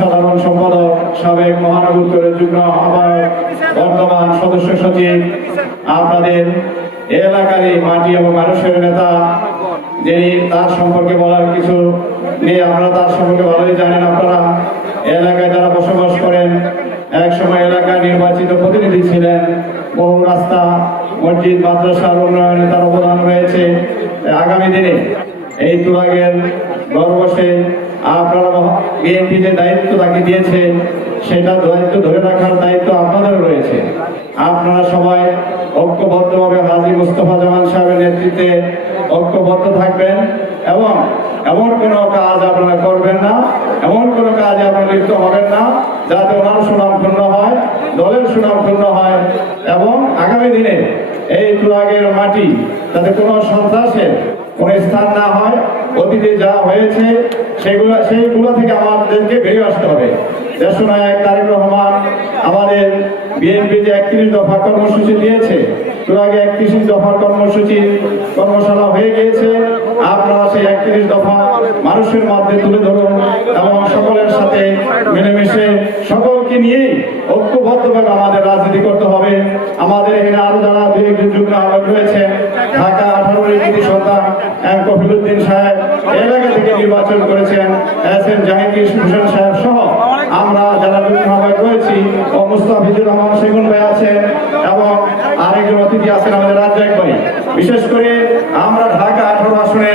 সাধারণ সম্পাদক, সাবেক মহানগর উত্তরের যুগ্ম আহ্বায়ক, বর্তমান সদস্য সচিব, আপনাদের এলাকারই মাটি এবং মানুষের নেতা, যিনি তার সম্পর্কে বলার কিছু নেই, আপনারা তার সম্পর্কে ভালোই জানেন। আপনারা এলাকায় যারা বসবাস করেন, এক সময় এলাকায় নির্বাচিত প্রতিনিধি ছিলেন। বহু রাস্তা, মসজিদ, মাদ্রাসার উন্নয়নে তার অবদান রয়েছে। আগামী দিনে এই তুরাগের গর্বসে আপনারা বিএনপি যে দায়িত্ব তাকে দিয়েছে, সেটা দায়িত্ব ধরে রাখার দায়িত্ব আপনাদের রয়েছে। আপনারা সবাই ঐক্যবদ্ধভাবে হাজী মুস্তফা জামান সাহেবের নেতৃত্বে ঐক্যবদ্ধ থাকবেন এবং এমন কোনো কাজ আপনারা করবেন না, এমন কোনো কাজে আপনারা লিপ্ত হবেন না যাতে ওনার সুনাম ক্ষুণ্ণ হয়, দলের সুনাম ক্ষুণ্ণ হয় এবং আগামী দিনে এই তুরাগের মাটি যাতে কোনো সন্ত্রাসের কোনো স্থান না হয়। অতীতে যা হয়েছে সেইগুলো থেকে আমাদেরকে বেরিয়ে আসতে হবে। দেশনায়ক তারেক রহমান আমাদের বিএনপি যে 31 দফা কর্মসূচি দিয়েছে, তুরাগে 31 দফার কর্মশালা হয়ে গিয়েছে। আপনারা সেই 31 দফা মানুষের মধ্যে তুলে ধরুন এবং সকলের সাথে মিলেমিশে সকলকে নিয়েই ঐক্যবদ্ধভাবে আমাদের রাজনীতি করতে হবে। আমাদের এখানে আরো যারা যুগ্ম আহ্বায়ক রয়েছেন, ঢাকা 18 কৃতি সন্তান কফিলুদ্দিন সাহেব এলাকা থেকে নির্বাচন করেছেন, এসএম জাহাঙ্গীর হোসেন সাহেব সহ আমরা যারা যুগ্ম আহ্বায়ক রয়েছি, ও মুস্তাফিজুর রহমান সেগুন ভাই আছেন এবং আরেকজন অতিথি আছেন আমাদের রাজ্জাক ভাই। বিশেষ করে আমরা ঢাকা 18 আসনে